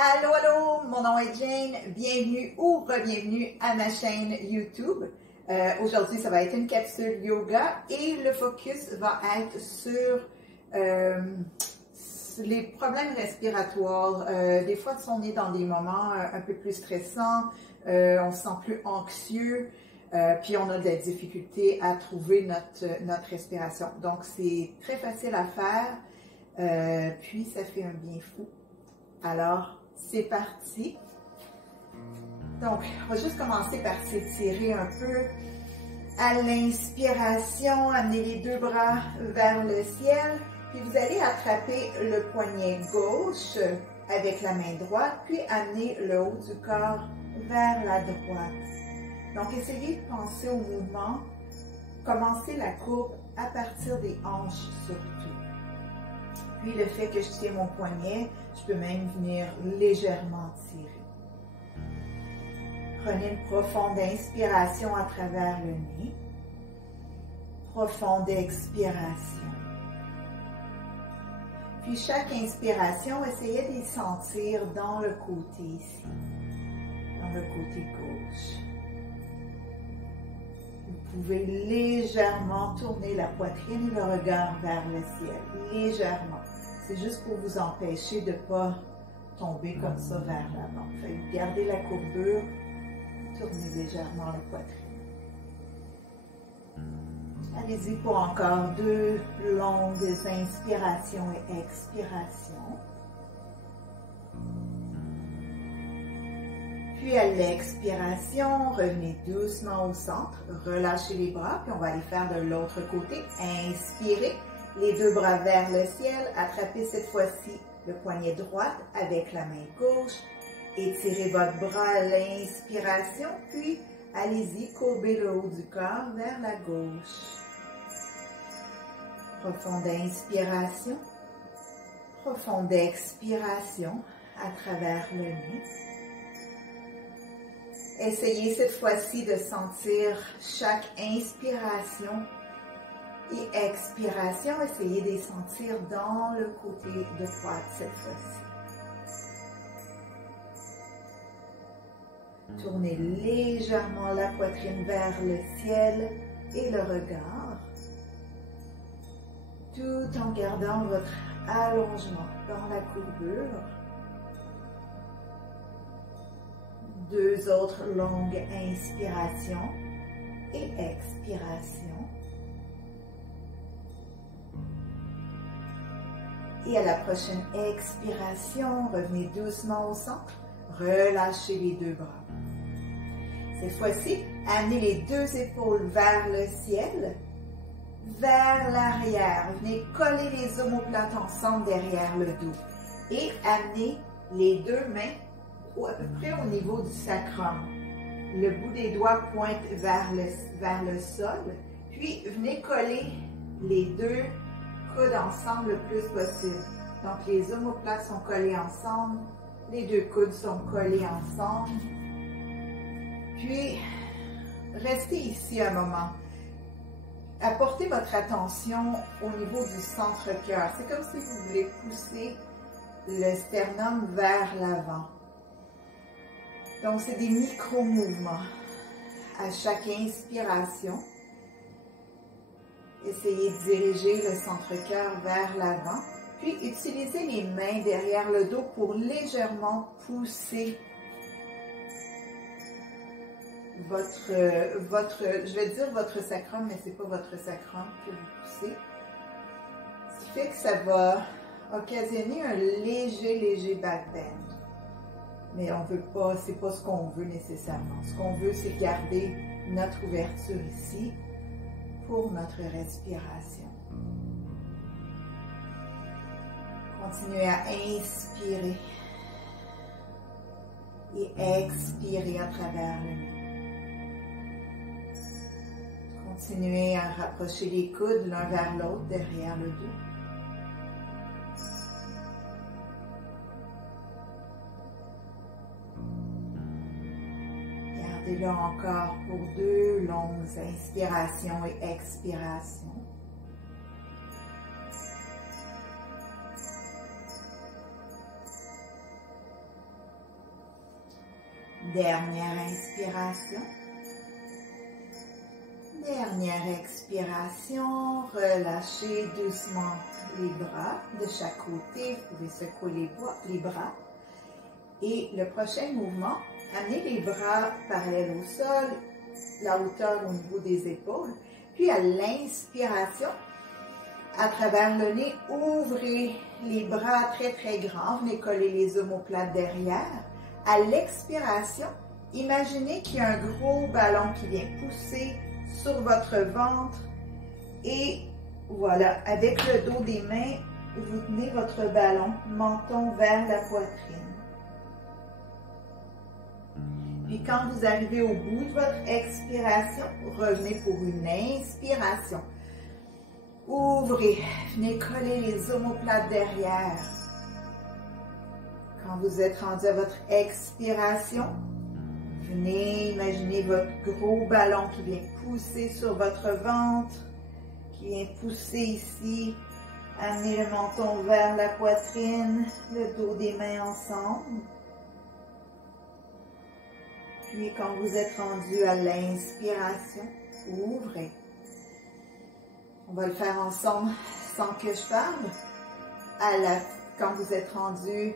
Allô, allô, mon nom est Jane, bienvenue ou re-bienvenue à ma chaîne YouTube. Aujourd'hui, ça va être une capsule yoga et le focus va être sur les problèmes respiratoires. Des fois, si on est dans des moments un peu plus stressants, on se sent plus anxieux, puis on a de la difficulté à trouver notre respiration. Donc, c'est très facile à faire, puis ça fait un bien fou. Alors, c'est parti. Donc, on va juste commencer par s'étirer un peu. À l'inspiration, amenez les deux bras vers le ciel. Puis vous allez attraper le poignet gauche avec la main droite, puis amener le haut du corps vers la droite. Donc, essayez de penser au mouvement. Commencez la courbe à partir des hanches surtout. Puis le fait que je tiens mon poignet, je peux même venir légèrement tirer. Prenez une profonde inspiration à travers le nez. Profonde expiration. Puis chaque inspiration, essayez de les sentir dans le côté ici, dans le côté gauche. Vous pouvez légèrement tourner la poitrine et le regard vers le ciel, légèrement. C'est juste pour vous empêcher de ne pas tomber comme ça vers l'avant. Gardez la courbure, tournez légèrement la poitrine. Allez-y pour encore deux longues inspirations et expirations. Puis à l'expiration, revenez doucement au centre, relâchez les bras, puis on va aller faire de l'autre côté. Inspirez, les deux bras vers le ciel, attrapez cette fois-ci le poignet droit avec la main gauche, étirez votre bras à l'inspiration, puis allez-y, courbez le haut du corps vers la gauche. Profonde inspiration, profonde expiration à travers le nez. Essayez cette fois-ci de sentir chaque inspiration et expiration. Essayez de les sentir dans le côté droit cette fois-ci. Tournez légèrement la poitrine vers le ciel et le regard, tout en gardant votre allongement dans la courbure. Deux autres longues inspirations et expirations. Et à la prochaine expiration, revenez doucement au centre. Relâchez les deux bras. Cette fois-ci, amenez les deux épaules vers le ciel, vers l'arrière. Venez coller les omoplates ensemble derrière le dos. Et amenez les deux mains à peu près au niveau du sacrum. Le bout des doigts pointe vers le sol. Puis, venez coller les deux coudes ensemble le plus possible. Donc, les omoplates sont collés ensemble. Les deux coudes sont collés ensemble. Puis, restez ici un moment. Apportez votre attention au niveau du centre-cœur. C'est comme si vous voulez pousser le sternum vers l'avant. Donc, c'est des micro-mouvements. À chaque inspiration, essayez de diriger le centre-cœur vers l'avant. Puis, utilisez les mains derrière le dos pour légèrement pousser je vais dire votre sacrum, mais ce n'est pas votre sacrum que vous poussez. Ce qui fait que ça va occasionner un léger back bend. Mais on veut pas, c'est pas ce qu'on veut nécessairement. Ce qu'on veut, c'est garder notre ouverture ici pour notre respiration. Continuez à inspirer et expirer à travers le nez. Continuez à rapprocher les coudes l'un vers l'autre derrière le dos. Gardez-le encore pour deux longues inspirations et expirations. Dernière inspiration. Dernière expiration. Relâchez doucement les bras de chaque côté. Vous pouvez secouer les bras. Et le prochain mouvement, amenez les bras parallèles au sol, la hauteur au niveau des épaules. Puis à l'inspiration, à travers le nez, ouvrez les bras très très grands. Venez coller les omoplates derrière. À l'expiration, imaginez qu'il y a un gros ballon qui vient pousser sur votre ventre. Et voilà, avec le dos des mains, vous tenez votre ballon, menton vers la poitrine. Puis quand vous arrivez au bout de votre expiration, revenez pour une inspiration. Ouvrez, venez coller les omoplates derrière. Quand vous êtes rendu à votre expiration, venez imaginer votre gros ballon qui vient pousser sur votre ventre, qui vient pousser ici. Amenez le menton vers la poitrine, le dos des mains ensemble. Puis quand vous êtes rendu à l'inspiration, ouvrez. On va le faire ensemble sans que je parle. Quand vous êtes rendu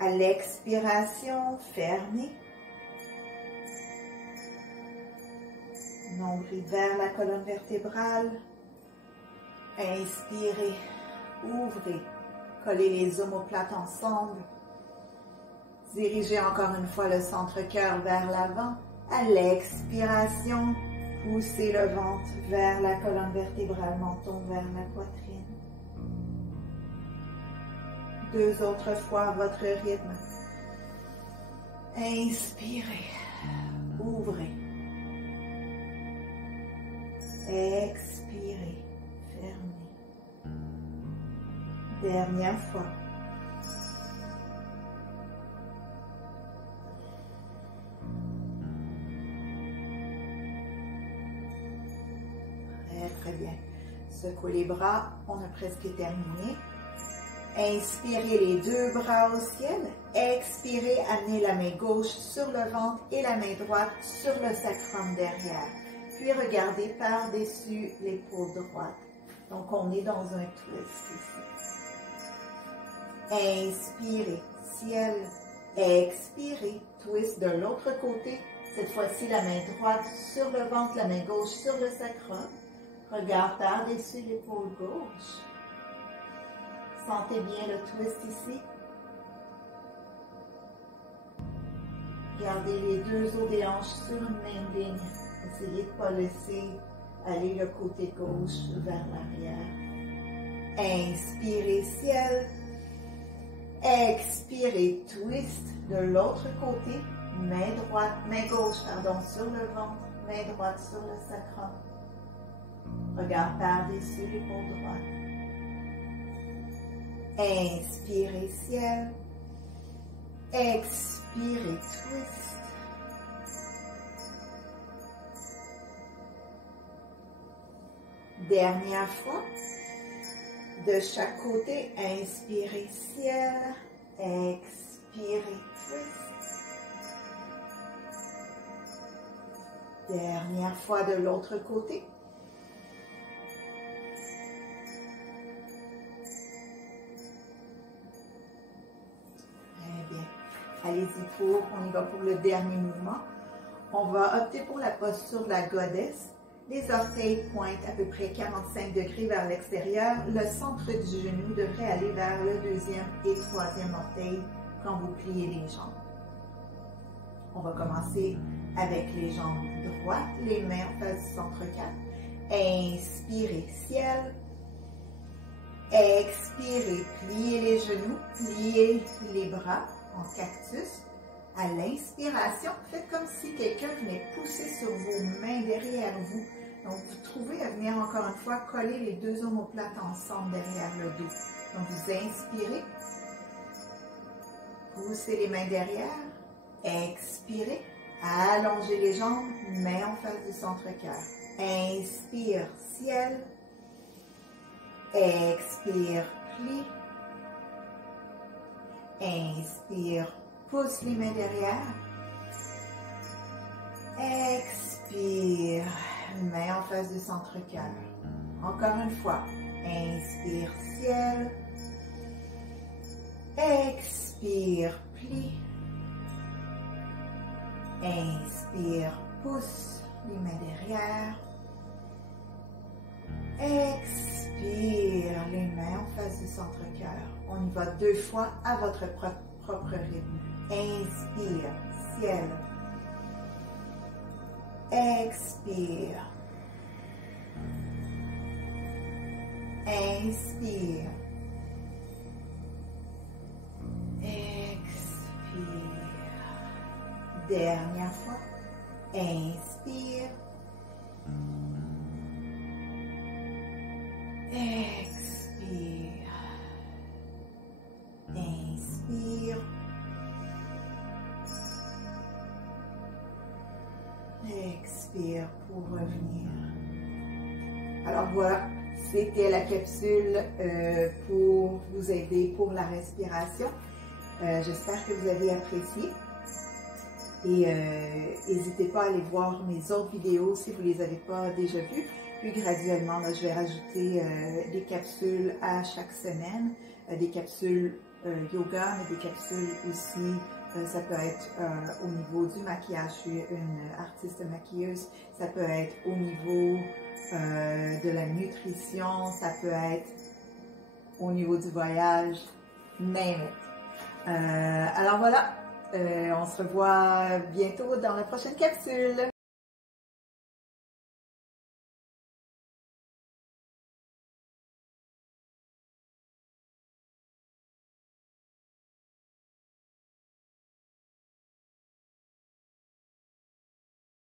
à l'expiration, fermez. Nombril vers la colonne vertébrale. Inspirez, ouvrez. Collez les omoplates ensemble. Dirigez encore une fois le centre-cœur vers l'avant. À l'expiration, poussez le ventre vers la colonne vertébrale, menton vers la poitrine. 2 autres fois à votre rythme. Inspirez, ouvrez. Expirez, fermez. Dernière fois. Très bien. Secouez les bras, on a presque terminé. Inspirez les 2 bras au ciel. Expirez, amenez la main gauche sur le ventre et la main droite sur le sacrum derrière. Puis regardez par-dessus l'épaule droite. Donc on est dans un twist ici. Inspirez, ciel. Expirez, twist de l'autre côté. Cette fois-ci, la main droite sur le ventre, la main gauche sur le sacrum. Regard par-dessus l'épaule gauche. Sentez bien le twist ici. Gardez les 2 os des hanches sur une même ligne. Essayez de ne pas laisser aller le côté gauche vers l'arrière. Inspirez ciel. Expirez twist de l'autre côté. Main gauche sur le ventre. Main droite sur le sacrum. Regard par-dessus l'épaule droite. Inspirez ciel. Expirez twist. Dernière fois. De chaque côté, inspirez ciel. Expirez twist. Dernière fois de l'autre côté. Allez-y on y va pour le dernier mouvement. On va opter pour la posture de la godesse. Les orteils pointent à peu près 45 degrés vers l'extérieur. Le centre du genou devrait aller vers le 2e et 3e orteil quand vous pliez les jambes. On va commencer avec les jambes droites, les mains en face du centre-cœur. Inspirez, ciel. Expirez, pliez les genoux, pliez les bras en cactus. À l'inspiration, faites comme si quelqu'un venait pousser sur vos mains derrière vous. Donc, vous trouvez à venir encore une fois coller les 2 omoplates ensemble derrière le dos. Donc, vous inspirez, poussez les mains derrière, expirez, allongez les jambes, mains en face du centre-cœur. Inspire, ciel. Expire, plie. Inspire, pousse les mains derrière. Expire. Main en face du centre-cœur. Encore une fois. Inspire, ciel. Expire, plie. Inspire, pouce. Les mains derrière. Expire, les mains en face du centre-cœur. On y va 2 fois à votre propre rythme. Inspire, ciel. Expire. Inspire. Expire. Dernière fois. Inspire. Expire. Inspire. Expire pour revenir. Alors voilà, c'était la capsule pour vous aider pour la respiration. J'espère que vous avez apprécié. Et n'hésitez pas à aller voir mes autres vidéos si vous ne les avez pas déjà vues. Puis graduellement, là, je vais rajouter des capsules à chaque semaine, des capsules yoga, mais des capsules aussi, ça peut être au niveau du maquillage, je suis une artiste maquilleuse, ça peut être au niveau de la nutrition, ça peut être au niveau du voyage, name it. Alors voilà, on se revoit bientôt dans la prochaine capsule.